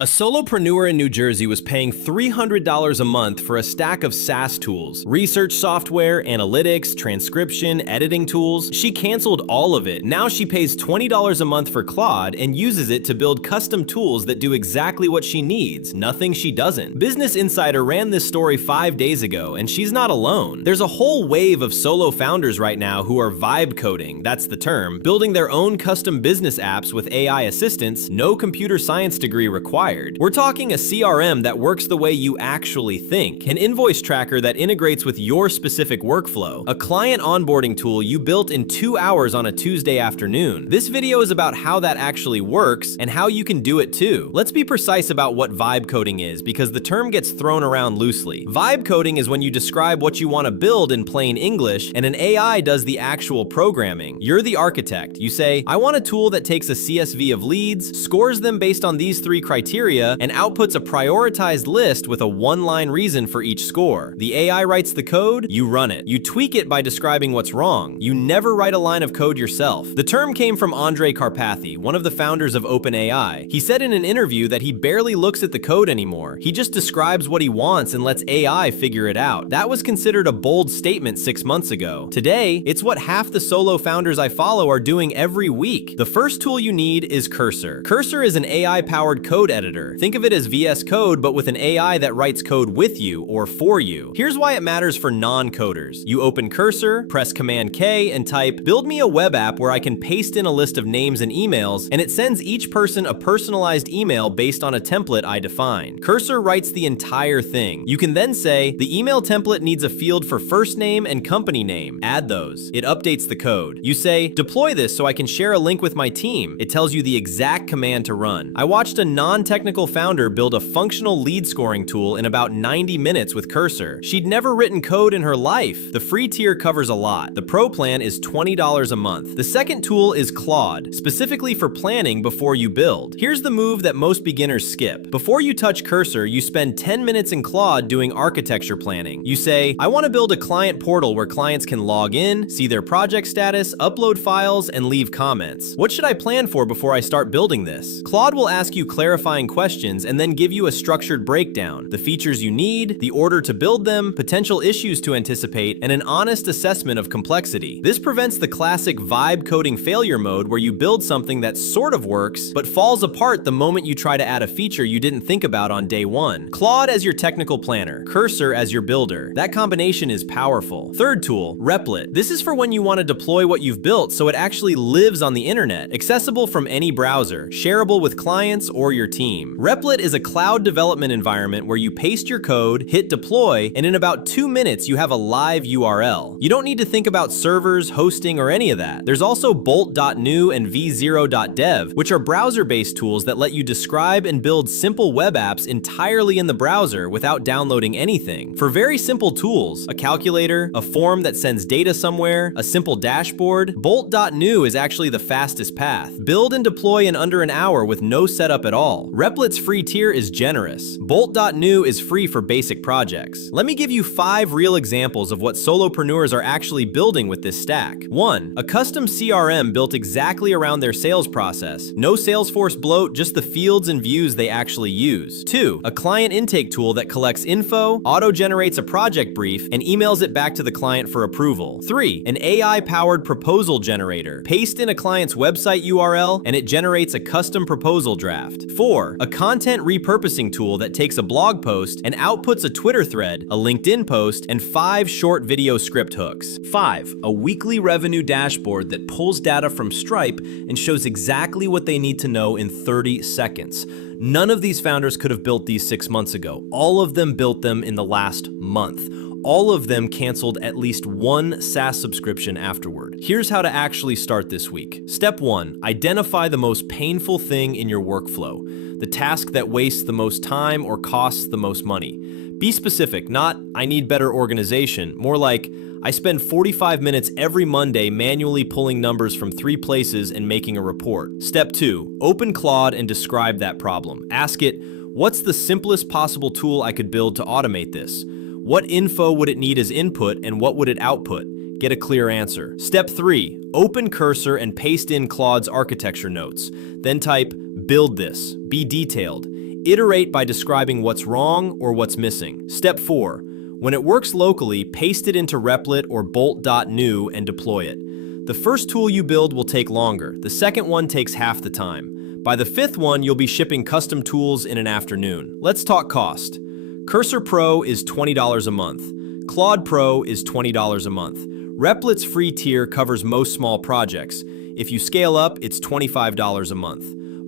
A solopreneur in New Jersey was paying $300 a month for a stack of SaaS tools, research software, analytics, transcription, editing tools. She canceled all of it. Now she pays $20 a month for Claude and uses it to build custom tools that do exactly what she needs, nothing she doesn't. Business Insider ran this story 5 days ago, and she's not alone. There's a whole wave of solo founders right now who are vibe coding, that's the term, building their own custom business apps with AI assistance, no computer science degree required. We're talking a CRM that works the way you actually think, an invoice tracker that integrates with your specific workflow, a client onboarding tool you built in 2 hours on a Tuesday afternoon. This video is about how that actually works and how you can do it too. Let's be precise about what vibe coding is, because the term gets thrown around loosely. Vibe coding is when you describe what you want to build in plain English and an AI does the actual programming. You're the architect. You say, I want a tool that takes a CSV of leads, scores them based on these 3 criteria, and outputs a prioritized list with a one-line reason for each score. The AI writes the code, you run it. You tweak it by describing what's wrong. You never write a line of code yourself. The term came from Andre Karpathy, one of the founders of OpenAI. He said in an interview that he barely looks at the code anymore. He just describes what he wants and lets AI figure it out. That was considered a bold statement 6 months ago. Today, it's what half the solo founders I follow are doing every week. The first tool you need is Cursor. Cursor is an AI-powered code editor. Think of it as VS Code, but with an AI that writes code with you or for you. Here's why it matters for non-coders. You open Cursor, press Command K, and type, build me a web app where I can paste in a list of names and emails, and it sends each person a personalized email based on a template I define. Cursor writes the entire thing. You can then say, the email template needs a field for first name and company name. Add those. It updates the code. You say, deploy this so I can share a link with my team. It tells you the exact command to run. I watched a non-technical founder build a functional lead scoring tool in about 90 minutes with Cursor. She'd never written code in her life. The free tier covers a lot. The pro plan is $20 a month. The second tool is Claude, specifically for planning before you build. Here's the move that most beginners skip. Before you touch Cursor, you spend 10 minutes in Claude doing architecture planning. You say, I want to build a client portal where clients can log in, see their project status, upload files, and leave comments. What should I plan for before I start building this? Claude will ask you clarifying questions and then give you a structured breakdown, the features you need, the order to build them, potential issues to anticipate, and an honest assessment of complexity. This prevents the classic vibe coding failure mode where you build something that sort of works, but falls apart the moment you try to add a feature you didn't think about on day one. Claude as your technical planner, Cursor as your builder. That combination is powerful. Third tool, Replit. This is for when you want to deploy what you've built so it actually lives on the internet, accessible from any browser, shareable with clients or your team. Replit is a cloud development environment where you paste your code, hit deploy, and in about 2 minutes you have a live URL. You don't need to think about servers, hosting, or any of that. There's also Bolt.new and v0.dev, which are browser-based tools that let you describe and build simple web apps entirely in the browser without downloading anything. For very simple tools, a calculator, a form that sends data somewhere, a simple dashboard, Bolt.new is actually the fastest path. Build and deploy in under an hour with no setup at all. Replit's free tier is generous. Bolt.new is free for basic projects. Let me give you 5 real examples of what solopreneurs are actually building with this stack. 1. A custom CRM built exactly around their sales process. No Salesforce bloat, just the fields and views they actually use. 2. A client intake tool that collects info, auto-generates a project brief, and emails it back to the client for approval. 3. An AI-powered proposal generator. Paste in a client's website URL, and it generates a custom proposal draft. 4. A content repurposing tool that takes a blog post and outputs a Twitter thread, a LinkedIn post, and 5 short video script hooks. 5. A weekly revenue dashboard that pulls data from Stripe and shows exactly what they need to know in 30 seconds. None of these founders could have built these 6 months ago. All of them built them in the last month. All of them canceled at least one SaaS subscription afterward. Here's how to actually start this week. Step 1, identify the most painful thing in your workflow, the task that wastes the most time or costs the most money. Be specific, not, I need better organization, more like, I spend 45 minutes every Monday manually pulling numbers from 3 places and making a report. Step 2, open Claude and describe that problem. Ask it, what's the simplest possible tool I could build to automate this? What info would it need as input and what would it output? Get a clear answer. Step 3, open Cursor and paste in Claude's architecture notes. Then type, build this, be detailed. Iterate by describing what's wrong or what's missing. Step 4. When it works locally, paste it into Replit or Bolt.new and deploy it. The first tool you build will take longer. The second one takes half the time. By the fifth one, you'll be shipping custom tools in an afternoon. Let's talk cost. Cursor Pro is $20 a month. Claude Pro is $20 a month. Replit's free tier covers most small projects. If you scale up, it's $25 a month.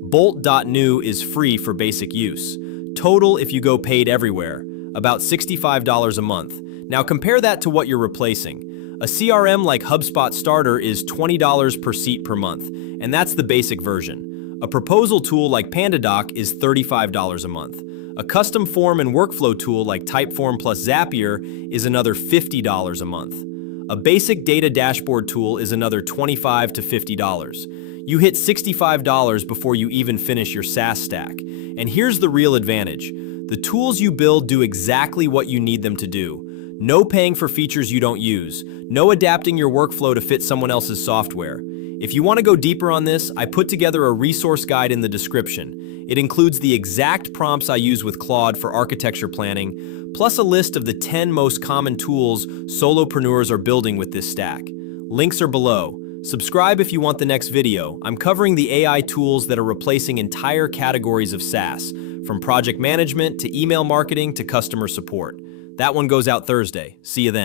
Bolt.new is free for basic use. Total, if you go paid everywhere, about $65 a month. Now compare that to what you're replacing. A CRM like HubSpot Starter is $20 per seat per month, and that's the basic version. A proposal tool like PandaDoc is $35 a month. A custom form and workflow tool like Typeform plus Zapier is another $50 a month. A basic data dashboard tool is another $25 to $50. You hit $65 before you even finish your SaaS stack. And here's the real advantage. The tools you build do exactly what you need them to do. No paying for features you don't use. No adapting your workflow to fit someone else's software. If you want to go deeper on this, I put together a resource guide in the description. It includes the exact prompts I use with Claude for architecture planning, plus a list of the 10 most common tools solopreneurs are building with this stack. Links are below. Subscribe if you want the next video. I'm covering the AI tools that are replacing entire categories of SaaS, from project management to email marketing to customer support. That one goes out Thursday. See you then.